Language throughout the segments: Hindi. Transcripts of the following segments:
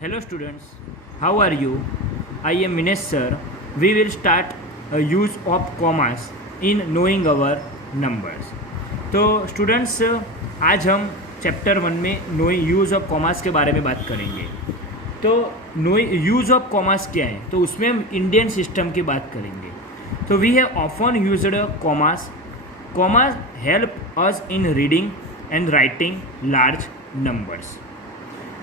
Hello students, how are you? I am Minesh sir. We will start a use of commas in knowing our numbers. तो स्टूडेंट्स आज हम चैप्टर 1 में नो यूज़ ऑफ कॉमर्स के बारे में बात करेंगे। तो नो यूज़ ऑफ कॉमर्स क्या है, तो उसमें हम इंडियन सिस्टम की बात करेंगे। तो we have often used commas. Commas help us in reading and writing large numbers.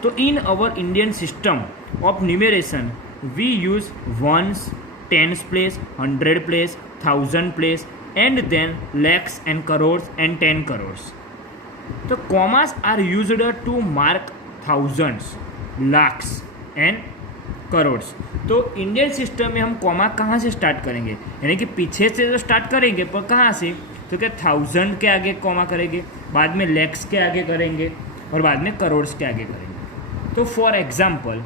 तो in our Indian system of numeration we use ones, tens places, 100 places, 1000 places and then lakhs and crores and 10 crores. तो commas are used to mark thousands, lakhs and crores. तो इंडियन सिस्टम में हम कॉमा कहाँ से स्टार्ट करेंगे, यानी कि पीछे से तो स्टार्ट करेंगे, पर कहाँ से? तो क्या 1000 के आगे कॉमा करेंगे, बाद में लैक्स के आगे करेंगे और बाद में करोड्स के आगे करेंगे। तो फॉर एग्जाम्पल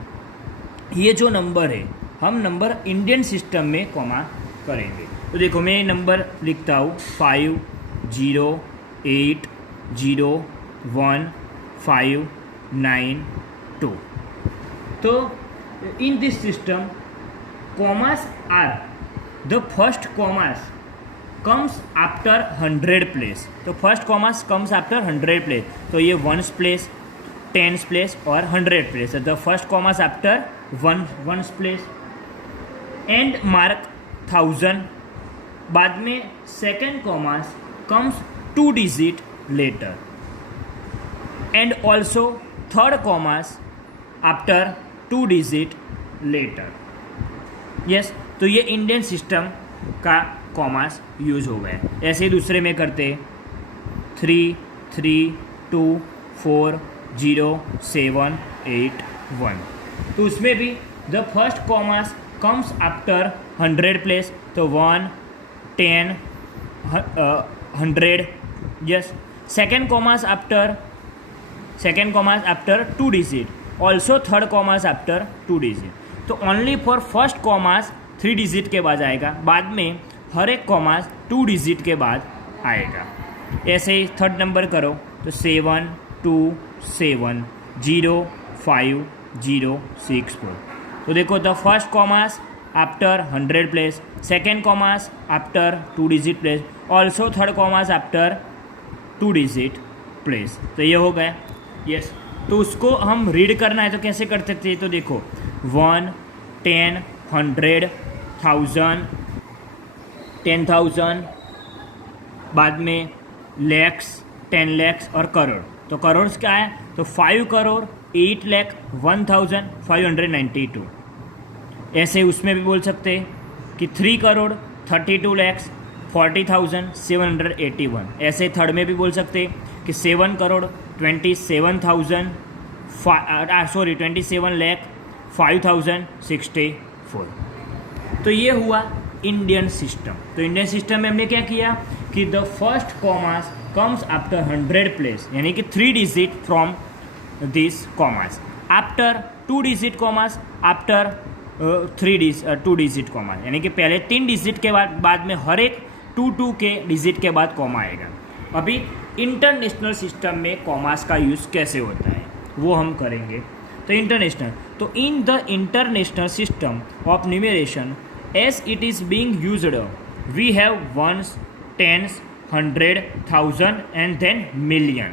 ये जो नंबर है, हम नंबर इंडियन सिस्टम में कॉमा करेंगे। तो देखो मैं ये नंबर लिखता हूँ 5 0 8 0 1 5 9 2। तो in this system commas are the first commas comes after 100 place. तो first commas comes after 100 place. तो ये वंस प्लेस, टेंस प्लेस और 100 place. The first commas after ones place and mark 1000। बाद में second commas comes 2 digit later and also third commas after 2 digit later. Yes, तो ये इंडियन सिस्टम का कॉमास यूज हो गया। ऐसे ही दूसरे में करते 3 3 2 4 0 7 8 1। तो उसमें भी the first commas comes after 100 place. तो 1 10 100। Yes, second commas after 2 digit, also third commas after 2 digit. तो only for first commas 3 digit के बाद आएगा, बाद में हर एक कॉमास 2 डिजिट के बाद आएगा। ऐसे ही थर्ड नंबर करो तो 7 2 7 0 5 0 6 4। तो देखो the first commas after 100 place, second commas after 2 digit place, also third commas after 2 digit place. तो ये हो गया। यस, तो उसको हम रीड करना है तो कैसे करते थे? तो देखो 1 10 100 1000 10,000, बाद में लैक्स 10 लैक्स और करोड़। तो करोड़ क्या है? तो 5 करोड़ 8 लाख 1592। ऐसे उसमें भी बोल सकते हैं कि 3 करोड़ 32 लैक्स 40,781। ऐसे थर्ड में भी बोल सकते हैं कि 7 करोड़ 27 लाख 5,064। तो ये हुआ इंडियन सिस्टम। तो इंडियन सिस्टम में हमने क्या किया कि the first commas comes after 100 place, यानी कि 3 digit from this commas, after 2 digit commas, after 2 digit commas, यानी कि पहले 3 डिजिट के बाद में हर एक 2 के डिजिट के बाद कॉमा आएगा। अभी इंटरनेशनल सिस्टम में कॉमास का यूज़ कैसे होता है वो हम करेंगे। तो इंटरनेशनल, तो in the international system of numeration as it is being used, we have ones, tens, 100, 1000 and then million।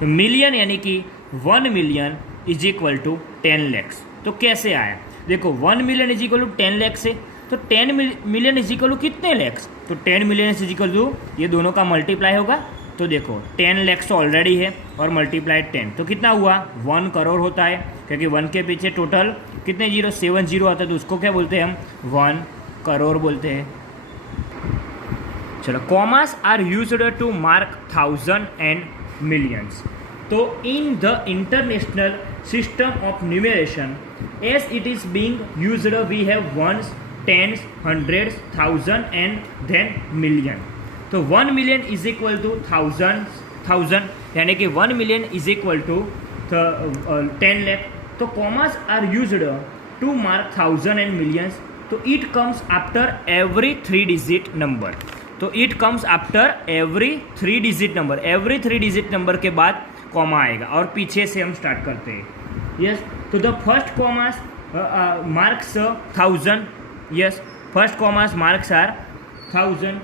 तो मिलियन यानी कि 1 million is equal to 10 lakhs. तो कैसे आया? देखो 1 million is equal to 10 lakhs है, तो 10 मिलियन इज इक्वल टू कितने लैक्स? तो 10 मिलियन इज इक्वल टू ये दोनों का मल्टीप्लाई होगा। तो देखो 10 लैक्स ऑलरेडी है और मल्टीप्लाइड 10, तो कितना हुआ? 1 करोड़ होता है, क्योंकि 1 के पीछे टोटल कितने 7 जीरो आता है, तो उसको क्या बोलते हैं हम? 1 करोड़ बोलते हैं। चलो, commas are used to mark 1000 and millions. तो in the international system of numeration as it is being used we have ones, tens, 100, 1000 and then million. तो 1 मिलियन इज इक्वल टू 1000, यानी कि 1 million is equal to 10 lakh. तो commas are used to mark 1000 and millions. तो it comes after every 3 digit number. तो it comes after every 3 digit number. Every 3 digit number के बाद कॉमा आएगा और पीछे से हम स्टार्ट करते हैं। यस, तो the first commas marks 1000, yes, first commas marks are 1000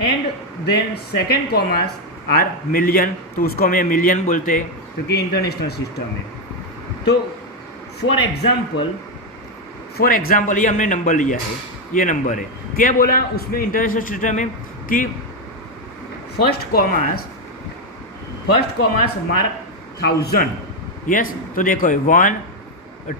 and then second commas are million, तो उसको हम मिलियन बोलते हैं क्योंकि इंटरनेशनल सिस्टम है। तो फॉर एग्जाम्पल ये हमने नंबर लिया है, ये नंबर है, क्या बोला उसमें इंटरनेशनल सिस्टम में कि फर्स्ट कॉमास मार्क 1000, यस, तो देखो 1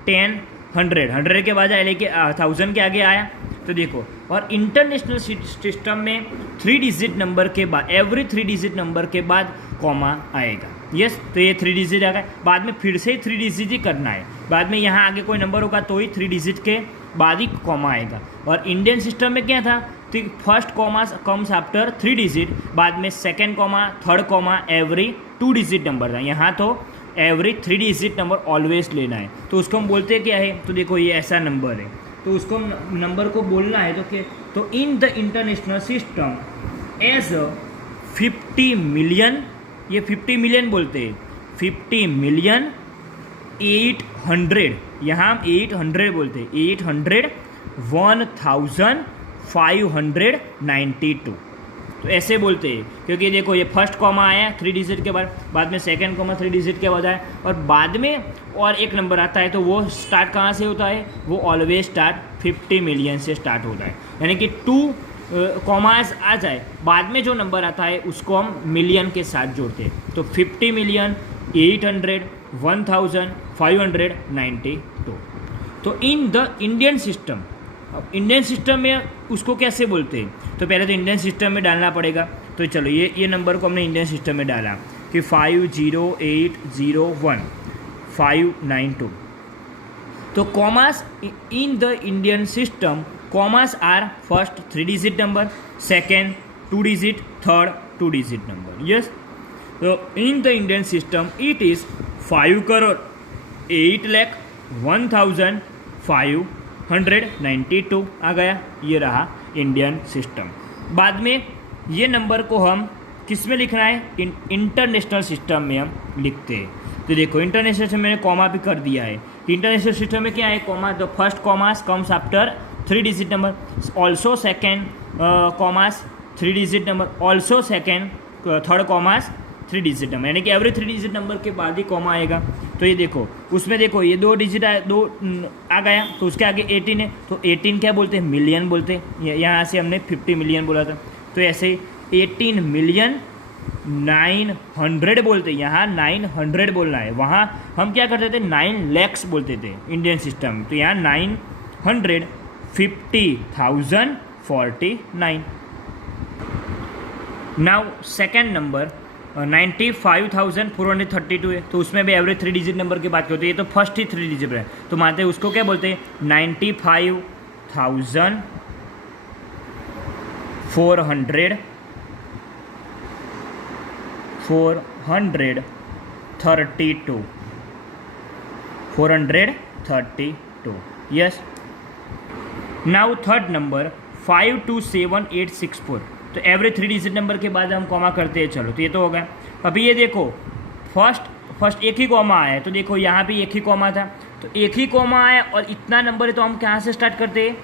10 100 के बाद आया, लेके 1000 के आगे आया, तो देखो। और इंटरनेशनल सिस्टम में 3 डिजिट नंबर के बाद, एवरी 3 डिजिट नंबर के बाद कॉमा आएगा, यस, तो ये 3 डिजिट आ गया, बाद में फिर से 3 डिजिट ही करना है, बाद में यहाँ आगे कोई नंबर होगा तो ही 3 डिजिट के बाद ही कॉमा आएगा। और इंडियन सिस्टम में क्या था, तो first comma comes after 3 digit, बाद में second comma, third comma, every 2 digit number था, यहाँ तो एवरी 3 डिजिट नंबर ऑलवेज लेना है, तो उसको हम बोलते हैं क्या है, तो देखो ये ऐसा नंबर है, तो उसको नंबर को बोलना है तो क्या, तो in the international system as 50 million, ये 50 मिलियन बोलते हैं, 50 मिलियन 800, यहाँ 800 बोलते हैं, 801,592, तो ऐसे बोलते हैं क्योंकि देखो ये फर्स्ट कॉमा आया 3 डिजिट के बाद में सेकंड कॉमा 3 डिजिट के बाद आया, और बाद में और एक नंबर आता है, तो वो स्टार्ट कहाँ से होता है, वो ऑलवेज स्टार्ट 50 मिलियन से स्टार्ट होता है, यानी कि 2 कॉमास आ जाए, बाद में जो नंबर आता है उसको हम मिलियन के साथ जोड़ते हैं, तो 50 मिलियन 801,592। तो इन द इंडियन सिस्टम, अब इंडियन सिस्टम में उसको कैसे बोलते हैं, तो पहले तो इंडियन सिस्टम में डालना पड़ेगा, तो चलो ये नंबर को हमने इंडियन सिस्टम में डाला कि 50801,592, तो commas in the Indian system, commas are first 3 digit number, second 2 digit, third 2 digit number, yes, तो in the Indian system it is 5,08,1,592 आ गया, ये रहा इंडियन सिस्टम। बाद में ये नंबर को हम किस में लिखना है, इंटरनेशनल सिस्टम में हम लिखते हैं, तो देखो इंटरनेशनल सिस्टम मैंने कॉमा भी कर दिया है, इंटरनेशनल सिस्टम में क्या है, comma, the first commas comes after 3 digit number, also second commas 3 digit number, also second third commas 3 digit number, यानी कि एवरी 3 डिजिट नंबर के बाद ही कॉमा आएगा। तो ये देखो उसमें देखो ये 2 डिजिट आ गया, तो उसके आगे 18 है, तो 18 क्या बोलते हैं, मिलियन बोलते हैं, यहाँ से हमने 50 मिलियन बोला था, तो ऐसे 18 मिलियन 900 बोलते हैं, यहाँ 900 बोलना है, वहाँ हम क्या करते थे 9 lakhs बोलते थे इंडियन सिस्टम, तो यहाँ 950,049। नाउ सेकेंड नंबर 95,432 है, तो उसमें भी एवरेज 3 डिजिट नंबर की बात करते हैं, ये तो फर्स्ट ही 3 डिजिट है, तो मानते हैं उसको क्या बोलते हैं 95,432, यस। नाउ थर्ड नंबर 527864, तो एवरेज 3 डिजिट नंबर के बाद हम कॉमा करते हैं, चलो तो ये तो हो गया। अभी ये देखो फर्स्ट एक ही कॉमा आया है, तो देखो यहाँ भी एक ही कॉमा था, तो एक ही कॉमा आया और इतना नंबर है, तो हम कहाँ से स्टार्ट करते हैं,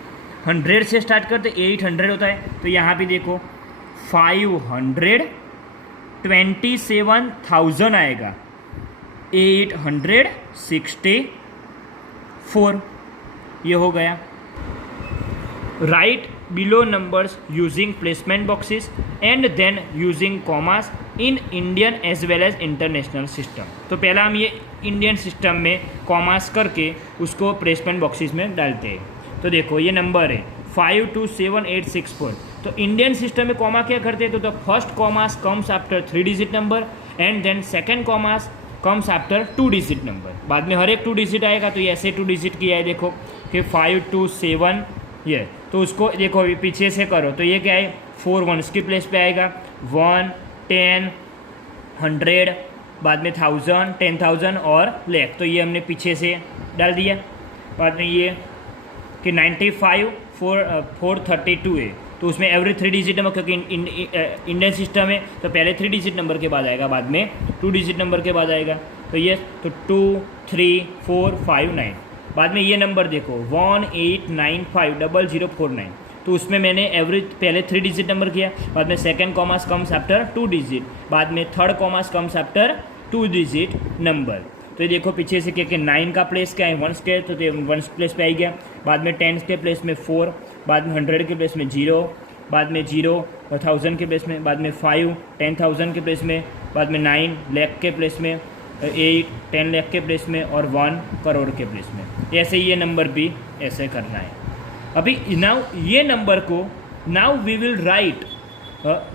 100 से स्टार्ट करते, 800 होता है, तो यहाँ भी देखो 527,000 आएगा, 864, ये हो गया। Right below numbers using placement boxes and then using commas in Indian as well as international system। तो पहला हम ये इंडियन सिस्टम में कॉमास करके उसको प्लेसमेंट बॉक्सेस में डालते हैं। तो देखो ये नंबर है 527864, तो इंडियन सिस्टम में कॉमा क्या करते हैं, तो the first commas comes after 3 digit number and then second commas comes after 2 digit number, बाद में हर एक 2 डिजिट आएगा, तो ये ऐसे 2 डिजिट किया है, देखो कि 527 ये, तो उसको देखो पीछे से करो, तो ये क्या है 4 1 की प्लेस पे आएगा, 1 10 100, बाद में 1000 10,000 और लाख, तो ये हमने पीछे से डाल दिया। बाद में ये कि 95,432 है, तो उसमें एवरेज 3 डिजिट नंबर, क्योंकि इंडियन सिस्टम है तो पहले 3 डिजिट नंबर के बाद आएगा, बाद में 2 डिजिट नंबर के बाद आएगा। तो ये तो 2 3 4 5 9। बाद में ये नंबर देखो 18950049, तो उसमें मैंने एवरेज पहले 3 डिजिट नंबर किया, बाद में second commas comes after 2 digit, बाद में third commas comes after 2 digit number. तो ये देखो पीछे से क्या 9 का प्लेस क्या है, वंस के, तो 1 प्लेस पे आ गया, बाद में 10 के प्लेस में 4, बाद में 100 के प्लेस में 0, बाद में 0 और 1000 के प्लेस में, बाद में 5 10,000 के प्लेस में, बाद में 9 लाख के प्लेस में, 8 10 लाख के प्लेस में और 1 करोड़ के प्लेस में। ऐसे ये नंबर भी ऐसे करना है। अभी नाउ ये नंबर को now we will write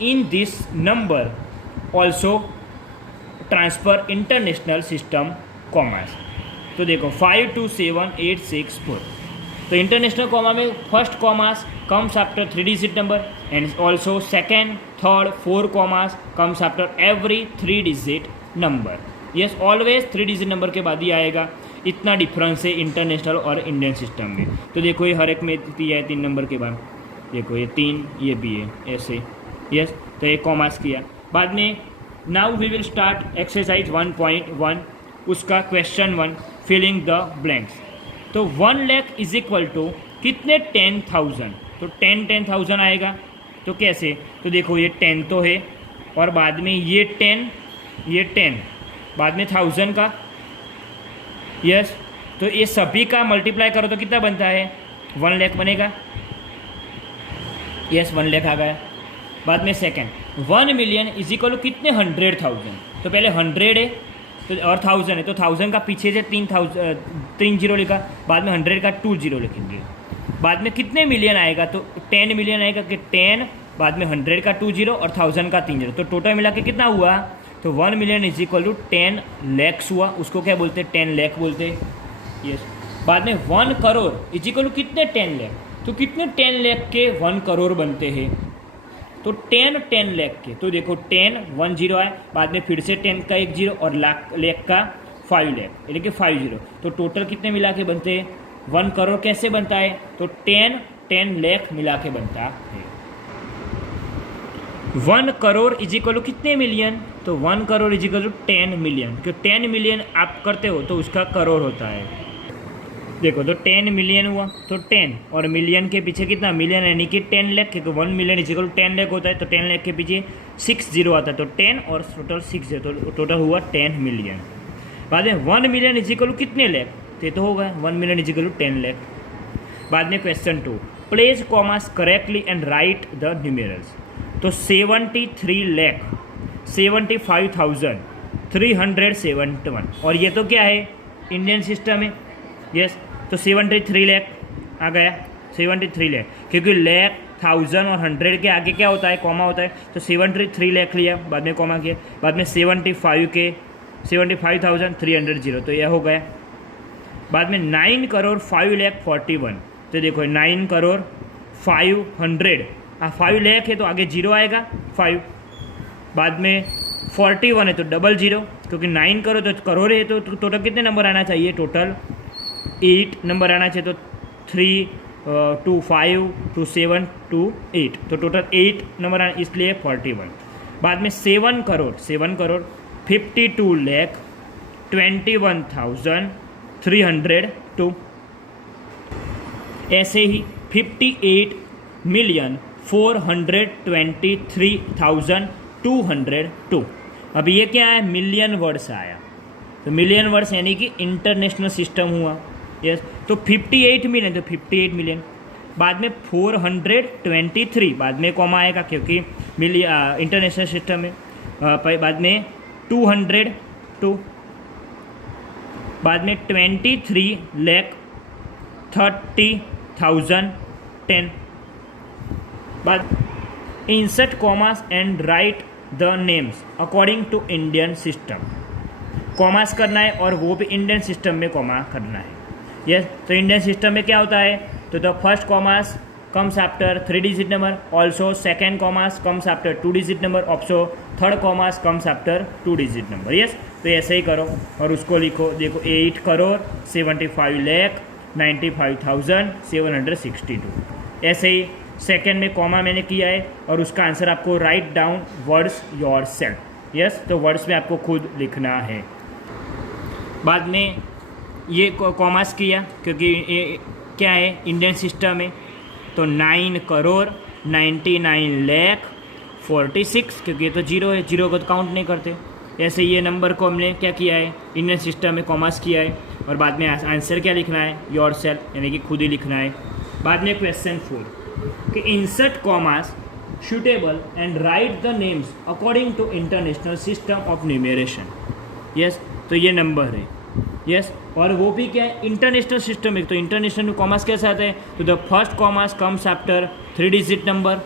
in this number also transfer international system commas. तो देखो 527864, तो इंटरनेशनल कॉमा में first commas comes after 3 digit number and also second third 4 commas comes after every 3 digit number. Yes, always 3 digit number के बाद ही आएगा। इतना डिफरेंस है इंटरनेशनल और इंडियन सिस्टम में। तो देखो ये हर एक में दिया है 3 नंबर के बाद, देखो ये 3 ये भी है ऐसे। यस, तो ये कॉमास किया। बाद में now we will start exercise 1.1, उसका क्वेश्चन 1 फिलिंग द ब्लैंक्स। तो 1 लाख इज इक्वल टू कितने 10,000, तो 10,000 आएगा। तो कैसे, तो देखो ये 10 तो है और बाद में ये 10 बाद में 1000 का। यस, तो ये सभी का मल्टीप्लाई करो तो कितना बनता है 1 लाख बनेगा। यस, 1 लाख आ गया। बाद में second 1 million is equal to कितने 100,000, तो पहले 100 है तो और 1000 है, तो 1000 का पीछे से 3 जीरो लिखा, बाद में 100 का 2 जीरो लिखेंगे। बाद में कितने मिलियन आएगा, तो 10 मिलियन आएगा कि 10 बाद में 100 का 2 जीरो और 1000 का 3 जीरो, तो टोटल मिला के कितना हुआ, तो 1 million is equal to 10 lakhs हुआ। उसको क्या बोलते हैं 10 लाख बोलते हैं। यस, बाद में 1 करोड़ इज इक्वल टू कितने 10 लाख, तो कितने 10 लाख के 1 करोड़ बनते हैं, तो 10 लाख के। तो देखो 10 1 जीरो आए, बाद में फिर से 10 का 1 जीरो और लाख का 5 लाख, यानी कि 5 जीरो, तो टोटल कितने मिला के बनते हैं 1 करोड़। कैसे बनता है, तो 10 लाख मिला के बनता है। 1 करोड़ इज इक्वल टू कितने मिलियन, तो 1 crore is equal to 10 million, क्योंकि 10 मिलियन आप करते हो तो उसका करोड़ होता है। देखो तो 10 मिलियन हुआ, तो 10 और मिलियन के पीछे कितना मिलियन, यानी कि 10 लाख, क्योंकि 1 million is equal to 10 lakh होता है, तो 10 लाख के पीछे 6 जीरो आता है, तो 10 और टोटल 6 जीरो, तो टोटल हुआ 10 मिलियन। बाद में 1 मिलियन इज इक्वल टू कितने लाख, तो होगा 1 million is equal to 10 lakh. बाद में question 2, place commas correctly and write the numerals. तो 73,75,371, और ये तो क्या है इंडियन सिस्टम है। यस, तो 73 लाख आ गया, 73 लाख, क्योंकि लाख 1000 और 100 के आगे क्या होता है कॉमा होता है, तो 73 लाख लिया, बाद में कॉमा किया, बाद में 75,300, तो यह हो गया। बाद में 9 करोड़ 5 लाख 41, तो देखो 9 करोड़ 500, 5 लाख है तो आगे जीरो आएगा 5, बाद में 41 है तो डबल जीरो, क्योंकि 9 करोड़ तो करोड़ है, तो टोटल कितने नंबर आना चाहिए, टोटल 8 नंबर आना चाहिए, तो 3 2 5 2 7 2 8, तो टोटल 8 नंबर आना, इसलिए 41। बाद में 7 करोड़ 52 लाख 21,302, ऐसे ही 58,423,202। अभी ये क्या है मिलियन वर्ड्स आया, तो मिलियन वर्ड्स यानी कि इंटरनेशनल सिस्टम हुआ। यस, तो 58 मिलियन, तो 58 मिलियन, बाद में 423, बाद में कॉमा आएगा क्योंकि इंटरनेशनल सिस्टम में, बाद में 202, बाद में 23,30,010, बाद insert commas and write the names according to Indian system. Commas करना है और वो भी इंडियन सिस्टम में कॉमा करना है। यस, तो इंडियन सिस्टम में क्या होता है, तो the first commas comes after 3 digit number, also second commas comes after 2 digit number, also third commas comes after 2 digit number. Yes, तो ऐसे ही करो और उसको लिखो, देखो 8 करोड़ 75,95,762, ऐसे ही सेकेंड में कॉमा मैंने किया है और उसका आंसर आपको write down words your self. Yes, तो वर्ड्स में आपको खुद लिखना है। बाद में ये कॉमास किया क्योंकि ये क्या है इंडियन सिस्टम है, तो 9,99,46,000 क्योंकि ये तो जीरो है, जीरो को तो काउंट नहीं करते। ऐसे ये नंबर को हमने क्या किया है इंडियन सिस्टम में कॉमास किया है, और बाद में आंसर क्या लिखना है योर सेल्फ यानी कि खुद ही लिखना है। बाद में क्वेश्चन 4 कि insert commas suitable and write the names according to international system of numeration। Yes तो ये नंबर है, यस और वो भी क्या है इंटरनेशनल सिस्टम है, तो इंटरनेशनल में कॉमास कैसे आता है, तो the first commas comes after 3 digit number.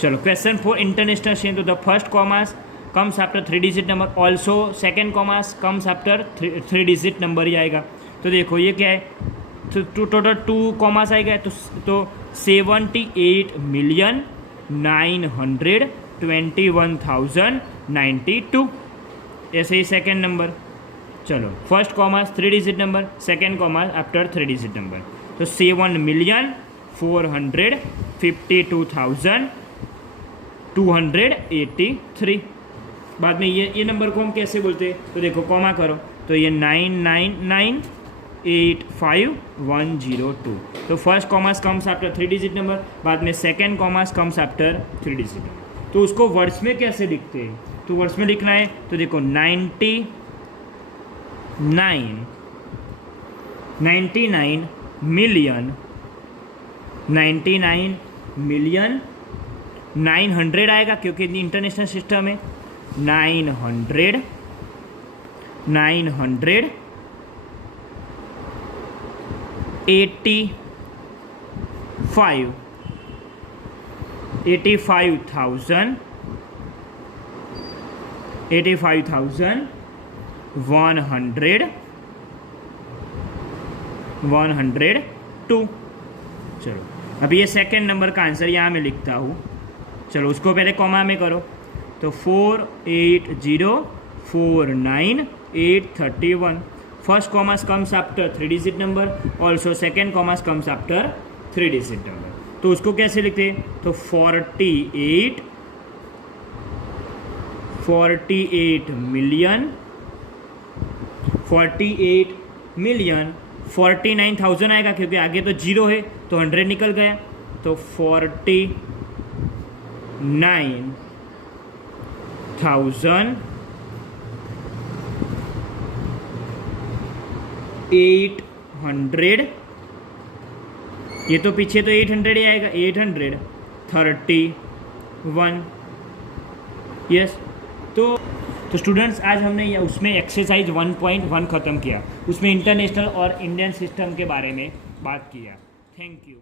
चलो क्वेश्चन 4 इंटरनेशनल सिस्टम, तो the first commas comes after 3 digit number, also second commas comes after 3 digit number ही आएगा। तो देखो ये क्या है, तो टोटल 2 कॉमास आएगा, तो 78,921,092। ऐसे ही सेकेंड नंबर, चलो first commas 3 digit number, second commas after 3 digit number, तो 7,452,283। बाद में ये नंबर को हम कैसे बोलते हैं, तो देखो कॉमा करो, तो ये 999,85102, तो first commas comes after 3 digit number, बाद में second commas comes after 3 digit number. तो उसको वर्ड्स में कैसे लिखते हैं, तो वर्ड्स में लिखना है, तो देखो 99 मिलियन 900 आएगा क्योंकि इंटरनेशनल सिस्टम है, 900 85,102। चलो अभी ये सेकंड नंबर का आंसर यहाँ मैं लिखता हूँ, चलो उसको पहले कॉमा में करो, तो 48049,831, first commas comes after 3 digit number, also second commas comes after 3 digit number. तो उसको कैसे लिखते हैं, तो 48 मिलियन 49,000 आएगा क्योंकि आगे तो जीरो है, तो 100 निकल गया, तो 49,800, ये तो पीछे तो 800 ही आएगा, 831। यस तो स्टूडेंट्स आज हमने उसमें एक्सरसाइज 1.1 ख़त्म किया, उसमें इंटरनेशनल और इंडियन सिस्टम के बारे में बात किया। Thank you.